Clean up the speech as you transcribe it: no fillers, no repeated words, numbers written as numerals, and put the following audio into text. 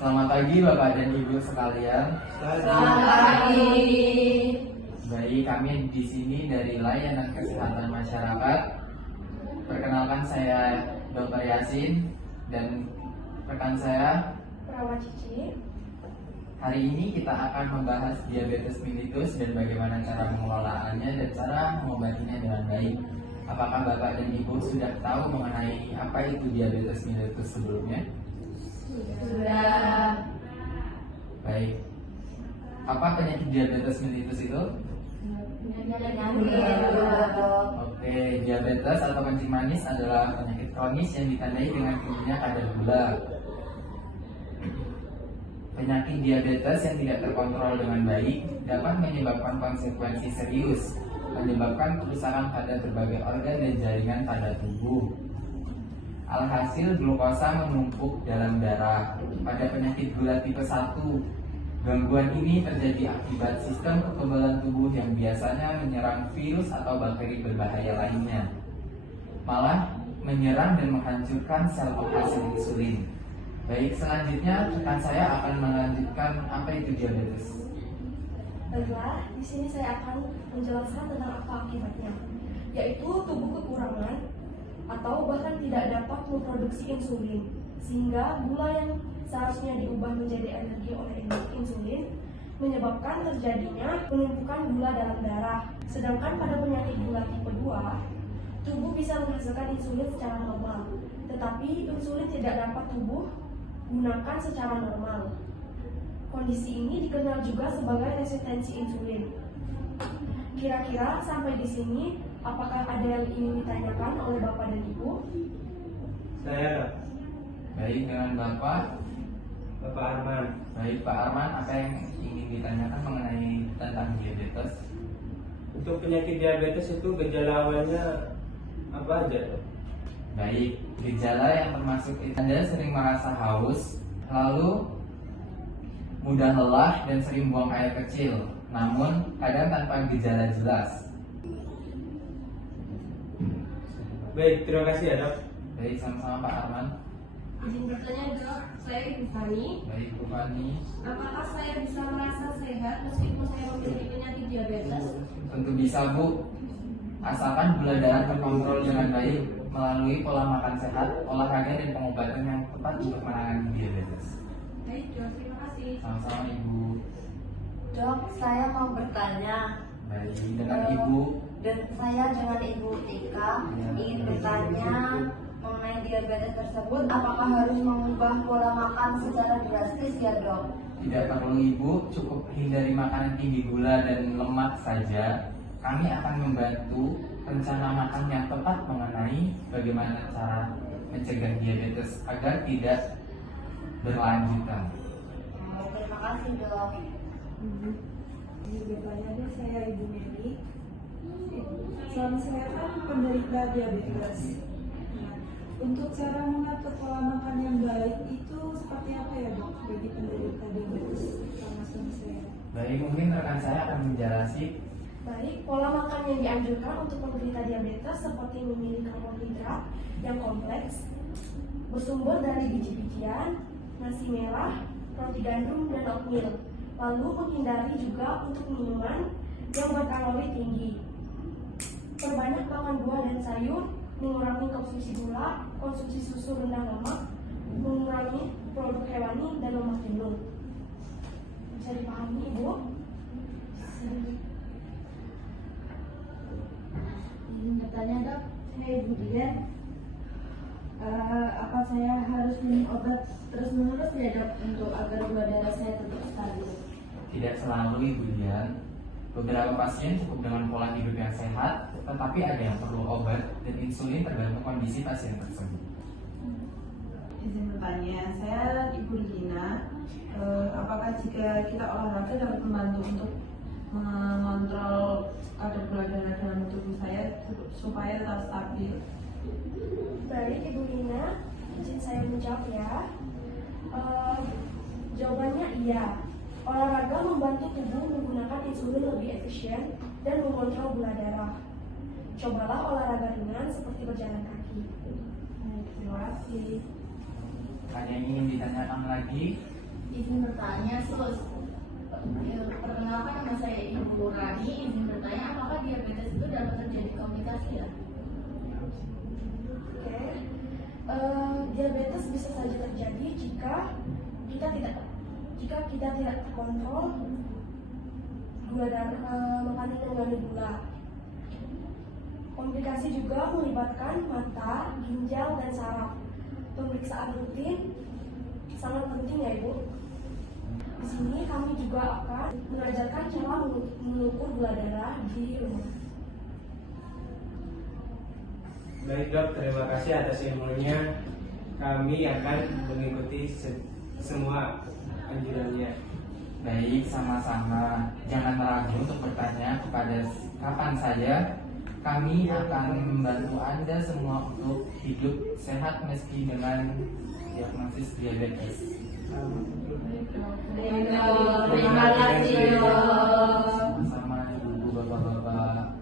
Selamat pagi Bapak dan Ibu sekalian. Selamat pagi. Baik, kami di sini dari Layanan Kesehatan Masyarakat. Perkenalkan saya Dr. Yasin dan rekan saya Perawat Cici. Hari ini kita akan membahas diabetes mellitus dan bagaimana cara mengelolaannya dan cara mengobatinya dengan baik. Apakah Bapak dan Ibu sudah tahu mengenai apa itu diabetes mellitus sebelumnya? Sudah. Baik. Apa penyakit diabetes mellitus itu? Oke, diabetes atau kencing manis adalah penyakit kronis yang ditandai dengan tingginya kadar gula. Penyakit diabetes yang tidak terkontrol dengan baik dapat menyebabkan konsekuensi serius, menyebabkan kerusakan pada berbagai organ dan jaringan pada tubuh. Alhasil glukosa menumpuk dalam darah. Pada penyakit gula tipe 1, gangguan ini terjadi akibat sistem kekebalan tubuh yang biasanya menyerang virus atau bakteri berbahaya lainnya, malah menyerang dan menghancurkan sel penghasil insulin. Baik, selanjutnya rekan saya akan melanjutkan apa itu diabetes. Baiklah, di sini saya akan menjelaskan tentang apa akibatnya, yaitu tubuh kekurangan atau bahkan tidak dapat memproduksi insulin, sehingga gula yang seharusnya diubah menjadi energi oleh insulin menyebabkan terjadinya penumpukan gula dalam darah. Sedangkan pada penyakit gula tipe 2, tubuh bisa menghasilkan insulin secara normal, tetapi insulin tidak dapat tubuh gunakan secara normal. Kondisi ini dikenal juga sebagai resistensi insulin. Kira-kira sampai di sini, apakah ada yang ingin ditanyakan oleh Bapak dan Ibu? Saya, Baik, dengan Bapak Arman. Baik, Pak Arman, apa yang ingin ditanyakan mengenai tentang diabetes? Untuk penyakit diabetes itu gejala awalnya apa aja, Dok? Baik, gejala yang termasuk itu Anda sering merasa haus, lalu mudah lelah dan sering buang air kecil, namun kadang tanpa gejala jelas. Baik, terima kasih ya, Dok. Baik, sama-sama Pak Arman. Izin bertanya Dok, saya Ibu Fani. Baik, Bu Fani. Apakah saya bisa merasa sehat meskipun saya memiliki penyakit diabetes? Tentu bisa Bu, asalkan gula darah terkontrol dengan baik melalui pola makan sehat, olahraga dan pengobatan yang tepat untuk menangani diabetes. Baik Dok, terima kasih. Sama-sama Ibu. Dok, saya mau bertanya. Baik, dengan Ibu. Dan saya dengan Ibu Tika ingin bertanya mengenai diabetes tersebut, apakah harus mengubah pola makan secara drastis ya, Dok? Tidak perlu Ibu, cukup hindari makanan tinggi gula dan lemak saja. Kami akan membantu rencana makan yang tepat mengenai bagaimana cara mencegah diabetes agar tidak berlanjutan. Terima kasih, Dok. Izin bertanya deh, saya Ibu Meli. Suami saya kan penderita diabetes. Nah, untuk cara mengatur pola makan yang baik itu seperti apa ya, Dok, bagi penderita diabetes sama suami saya? Baik, mungkin rekan saya akan menjelaskan. Baik, pola makan yang dianjurkan untuk penderita diabetes seperti memilih karbohidrat yang kompleks, bersumber dari biji-bijian, nasi merah, roti gandum, dan oatmeal. Lalu menghindari juga untuk minuman yang berkalori tinggi. Perbanyak makan buah dan sayur, mengurangi konsumsi gula, konsumsi susu rendah lemak, mengurangi produk hewani dan lemak jenuh. Bisa dipahami, Ibu? Izin bertanya Dok, saya Ibu Dian. Apa saya harus minum obat terus-menerus ya Dok untuk agar gula darah saya tetap stabil? Tidak selalu Ibu Dian. Beberapa pasien cukup dengan pola hidup yang sehat, tetapi ada yang perlu obat dan insulin tergantung kondisi pasien tersebut. Izin bertanya, saya Ibu Lina. Apakah jika kita olahraga dapat membantu untuk mengontrol kadar gula darah dalam tubuh saya supaya tetap stabil? Baik Ibu Lina, izin saya menjawab ya. Jawabannya iya. Olahraga membantu tubuh menggunakan insulin lebih efisien dan mengontrol gula darah. Cobalah olahraga ringan seperti berjalan kaki. Terima kasih. Ada yang ingin ditanyakan lagi? Izin bertanya, Sus. Perkenalkan, nama saya Ibu Rani. Izin bertanya, apakah diabetes itu dapat terjadi komplikasi ya? Oke. Diabetes bisa saja terjadi jika kita tidak terkontrol gula darah, makanan yang mengandung gula. Komplikasi juga melibatkan mata, ginjal, dan saraf. Pemeriksaan rutin sangat penting ya Ibu. Di sini kami juga akan mengajarkan cara mengukur gula darah di rumah. Baik dok, terima kasih atas ilmunya. Kami akan mengikuti semua anjurannya. Baik, sama-sama. Jangan ragu untuk bertanya kepada kapan saja. Kami akan membantu Anda semua untuk hidup sehat meski dengan diagnosis diabetes. Terima kasih, dok. Sama-sama ibu bapak-bapak.